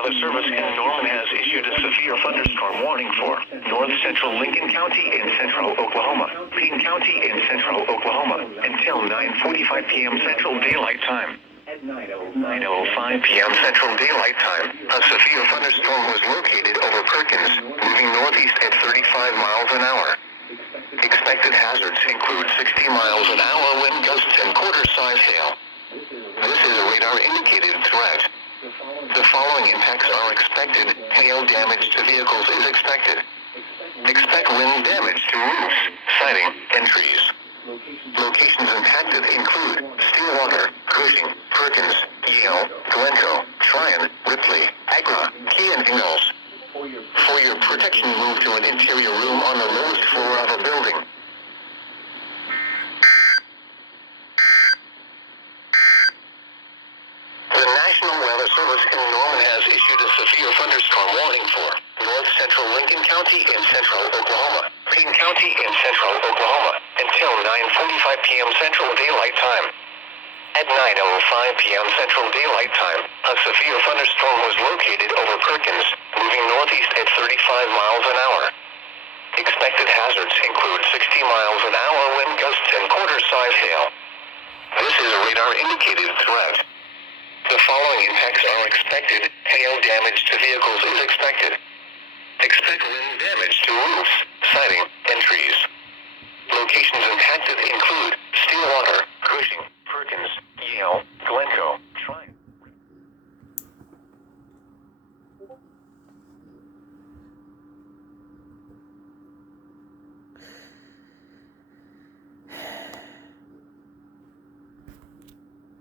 Weather Service in Norman has issued a severe thunderstorm warning for north central Lincoln County and central Oklahoma, Payne County and central Oklahoma, until 9:45 p.m. Central Daylight Time. At 9:05 p.m. Central Daylight Time, a severe thunderstorm was located over Perkins, moving northeast at 35 miles an hour. Expected hazards include 60 miles an hour wind gusts and quarter-size hail. This is a radar-indicated threat. The following impacts are expected. Hail damage to vehicles is expected. Expect wind damage to roofs, siding, and trees. Locations impacted include Stillwater, Cushing, Perkins, Yale, Glencoe, Tryon, Ripley, Agma, Key, and Ingalls. For your protection, move to an interior room on the lowest floor of a building. The National Weather Service in Norman has issued a severe thunderstorm warning for north central Lincoln County and central Oklahoma, Payne County and central Oklahoma, until 9:45 p.m. Central Daylight Time. At 9:05 p.m. Central Daylight Time, a severe thunderstorm was located over Perkins, moving northeast at 35 miles an hour. Expected hazards include 60 miles an hour wind gusts and quarter-size hail. This is a radar-indicated threat. The following impacts are expected. Hail damage to vehicles is expected. Expect wind damage to roofs, siding, and trees. Locations impacted include Stillwater, Cushing, Perkins, Yale,